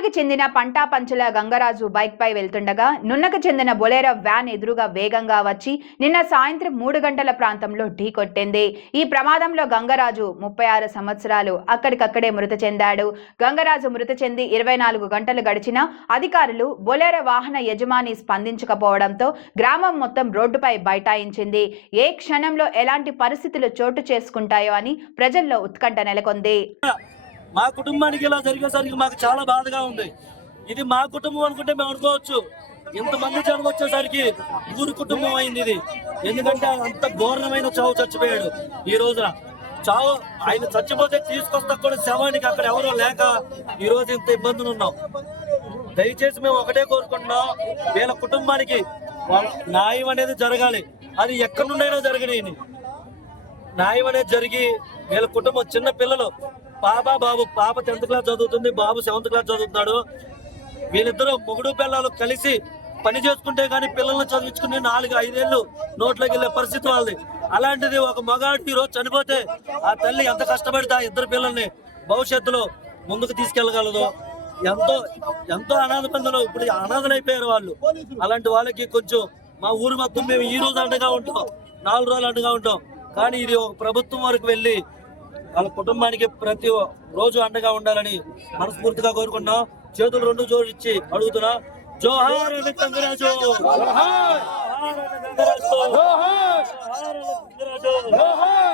ఖమ్మానికి చెందిన పంటా పంచుల గంగరాజు బైక్ పై వెళ్తుండగా నున్నకు చెందిన బొలెరో వ్యాన్ ఎదురుగా వేగంగా వచ్చి నిన్న సాయంత్రం 3 గంటల ప్రాంతంలో ఢీకొట్టింది. ఈ ప్రమాదంలో గంగరాజు 36 సంవత్సరాలు అక్కడికక్కడే మృతి చెందాడు. గంగరాజు మృతి చెంది 24 గంటలు గడిచినా అధికారులు బొలెరో వాహన యజమాని స్పందించకపోవడంతో గ్రామం మొత్తం రోడ్డుపై బైఠాయించింది. ఏ క్షణంలో ఎలాంటి పరిస్థితులు చోటు చేసుకుంటాయో అని ప్రజల్లో ఉత్కంఠ నెలకొంది. మా కుటుంబానికి ఇలా జరిగేసరికి మాకు చాలా బాధగా ఉంది. ఇది మా కుటుంబం అనుకుంటే మేము అనుకోవచ్చు, ఇంతమంది జనం వచ్చేసరికి ఊరి కుటుంబం అయింది ఇది. ఎందుకంటే అంత ఘోరమైన చావు చచ్చిపోయాడు. ఈ రోజున చావు ఆయన చచ్చిపోతే తీసుకొస్తా కూడా శవానికి అక్కడ ఎవరో లేక ఈ రోజు ఇంత ఇబ్బందులు ఉన్నాం. దయచేసి మేము ఒకటే కోరుకుంటున్నాం, వీళ్ళ కుటుంబానికి న్యాయం అనేది జరగాలి. అది ఎక్కడి నుండైనా జరగని న్యాయం అనేది జరిగి వీళ్ళ కుటుంబం చిన్న పిల్లలు బాబు పాప 10th క్లాస్ చదువుతుంది, బాబు 7th క్లాస్ చదువుతున్నాడు. వీళ్ళిద్దరూ మొగుడు పిల్లలు కలిసి పని చేసుకుంటే గానీ పిల్లల్ని చదివించుకుని 4-5 ఏళ్ళు నోట్లోకి వెళ్ళే పరిస్థితి వాళ్ళది. అలాంటిది ఒక మగాడు ఈ రోజు చనిపోతే ఆ తల్లి ఎంత కష్టపడితే ఆ ఇద్దరు పిల్లల్ని భవిష్యత్తులో ముందుకు తీసుకెళ్ళగలదు. ఎంతో అనాథ బంధువులు ఇప్పుడు అనాథలు అయిపోయారు వాళ్ళు. అలాంటి వాళ్ళకి కొంచెం మా ఊరు మొత్తం మేము ఈ రోజు అండగా ఉంటాం, 4 రోజులు అండగా ఉంటాం. కానీ ఇది ఒక ప్రభుత్వం వరకు వెళ్ళి వాళ్ళ కుటుంబానికి ప్రతి రోజు అండగా ఉండాలని మనస్ఫూర్తిగా కోరుకున్నాం. చేతులు 2 జోడించి అడుగుతున్నా, జోహార్ గంగరాజు, జోహార్ గంగరాజు, జోహార్ గంగరాజు.